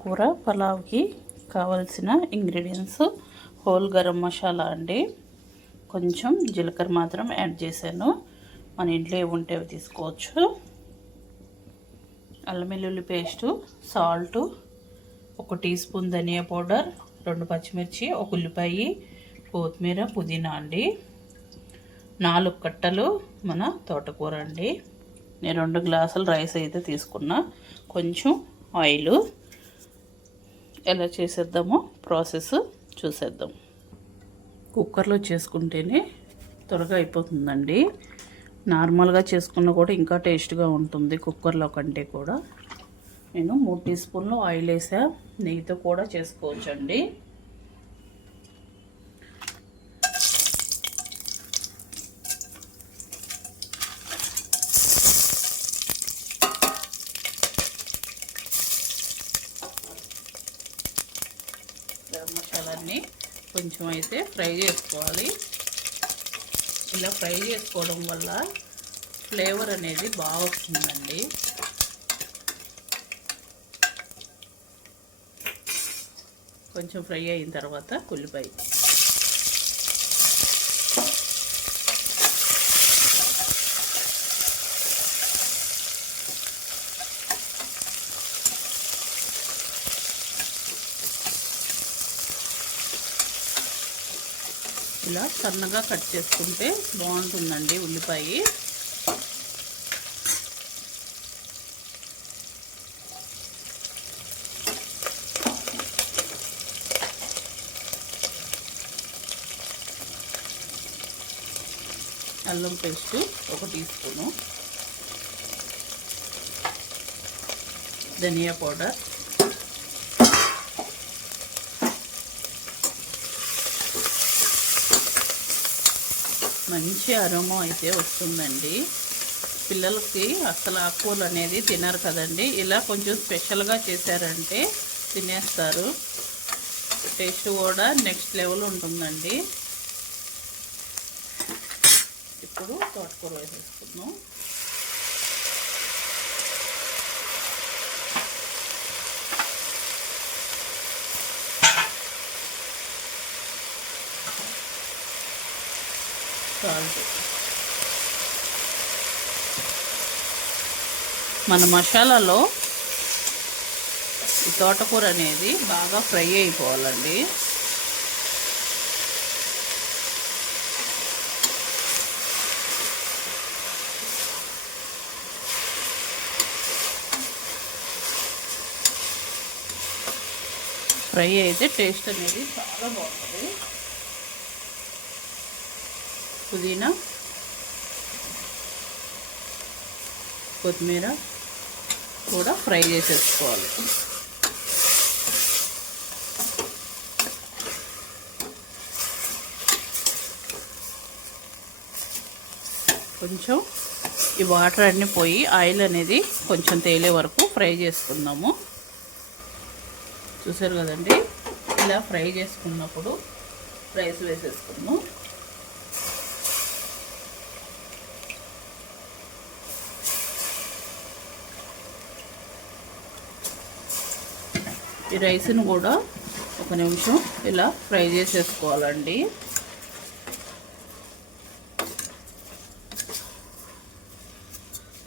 తోటకూర పలావ్కి కావలసిన ingredients whole garam masala అండి, కొంచెం జీలకర్ర మాత్రం యాడ్ చేశాను. మన ఇంట్లో ఏవి ఉంటే అవి తీసుకోవచ్చు. అల్లం వెల్లుల్లి పేస్టు, సాల్టు, 1 టీ స్పూన్ ధనియా పౌడర్, 2 పచ్చిమిర్చి, 1 ఉల్లిపాయ, కొత్తిమీర, పుదీనా అండి, 4 కట్టలు మన తోటకూర అండి. నేను 2 గ్లాసులు రైస్ అయితే తీసుకున్నా. కొంచెం ఆయిల్. ఎలా చేసేద్దామో ప్రాసెస్ చూసేద్దాం. కుక్కర్లో చేసుకుంటేనే త్వరగా అయిపోతుందండి. నార్మల్గా చేసుకున్న కూడా ఇంకా టేస్ట్గా ఉంటుంది కుక్కర్లో కంటే కూడా. నేను 3 టీ స్పూన్లు ఆయిల్ వేసా. నెయ్యితో కూడా చేసుకోవచ్చండి. గరం మసాలాన్ని కొంచెం అయితే ఫ్రై చేసుకోవాలి. ఇలా ఫ్రై చేసుకోవడం వల్ల ఫ్లేవర్ అనేది బాగా వస్తుందండి. కొంచెం ఫ్రై అయిన తర్వాత ఉల్లిపాయ, ఇలా సన్నగా కట్ చేసుకుంటే బాగుంటుందండి ఉల్లిపాయ. అల్లం పేస్టు 1 టీ స్పూను, ధనియా పౌడర్, మంచి అరోమా అయితే వస్తుందండి. పిల్లలకి అసలు ఆకుకూరలు అనేది తినరు కదండి. ఇలా కొంచెం స్పెషల్గా చేశారంటే తినేస్తారు. టేస్ట్ కూడా నెక్స్ట్ లెవెల్ ఉంటుందండి. ఇప్పుడు తోటకూర వేసేసుకుందాం. సాల్ట్. మన మసాలాలో ఈ తోటకూర అనేది బాగా ఫ్రై అయిపోవాలండి. ఫ్రై అయితే టేస్ట్ అనేది చాలా బాగుంటుంది. పుదీనా, కొత్తిమీర కూడా ఫ్రై చేసేసుకోవాలి. కొంచెం ఈ వాటర్ అన్నీ పోయి ఆయిల్ అనేది కొంచెం తేలే వరకు ఫ్రై చేసుకుందాము. చూసారు కదండి, ఇలా ఫ్రై చేసుకున్నప్పుడు రైస్ వేసేసుకుందాం. ఈ రైస్ను కూడా 1 నిమిషం ఇలా ఫ్రై చేసేసుకోవాలండి.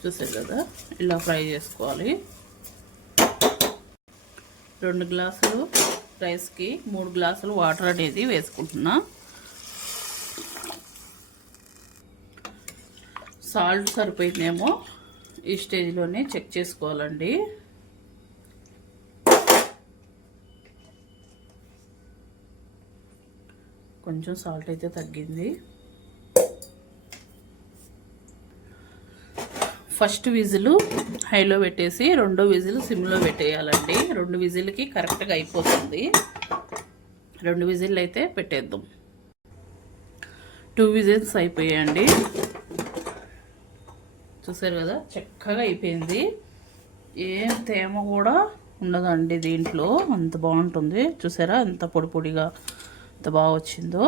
చూసారు కదా, ఇలా ఫ్రై చేసుకోవాలి. 2 గ్లాసులు రైస్కి 3 గ్లాసులు వాటర్ అనేది వేసుకుంటున్నా. సాల్ట్ సరిపోయిందేమో ఈ స్టేజ్లోనే చెక్ చేసుకోవాలండి. కొంచెం సాల్ట్ అయితే తగ్గింది. ఫస్ట్ విజిల్ హైలో పెట్టేసి 2వ విజిల్ సిమ్లో పెట్టేయాలండి. 2 విజిల్కి కరెక్ట్గా అయిపోతుంది. 2 విజిల్ అయితే పెట్టేద్దాం. 2 విజిల్స్ అయిపోయాయండి. చూసారు కదా, చక్కగా అయిపోయింది. ఏం తేమ కూడా ఉండదండి దీంట్లో. అంత బాగుంటుంది. చూసారా ఎంత పొడి పొడిగా ఎంత బాగా వచ్చిందో.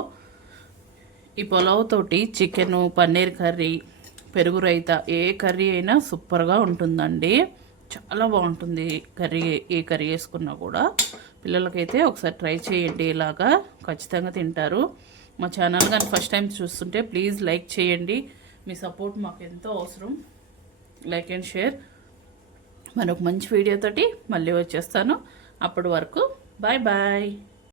ఈ పులావ్ తోటి చికెను, పన్నీర్ కర్రీ, పెరుగు రైతా ఏ కర్రీ అయినా సూపర్గా ఉంటుందండి. చాలా బాగుంటుంది కర్రీ. ఏ కర్రీ వేసుకున్నా కూడా పిల్లలకైతే ఒకసారి ట్రై చేయండి, ఇలాగా ఖచ్చితంగా తింటారు. మా ఛానల్ కానీ ఫస్ట్ టైం చూస్తుంటే ప్లీజ్ లైక్ చేయండి, మీ సపోర్ట్ మాకు ఎంతో అవసరం. Like and share. మరొక మంచి వీడియోతోటి మళ్ళీ వచ్చేస్తాను. అప్పటి వరకు బాయ్ బాయ్.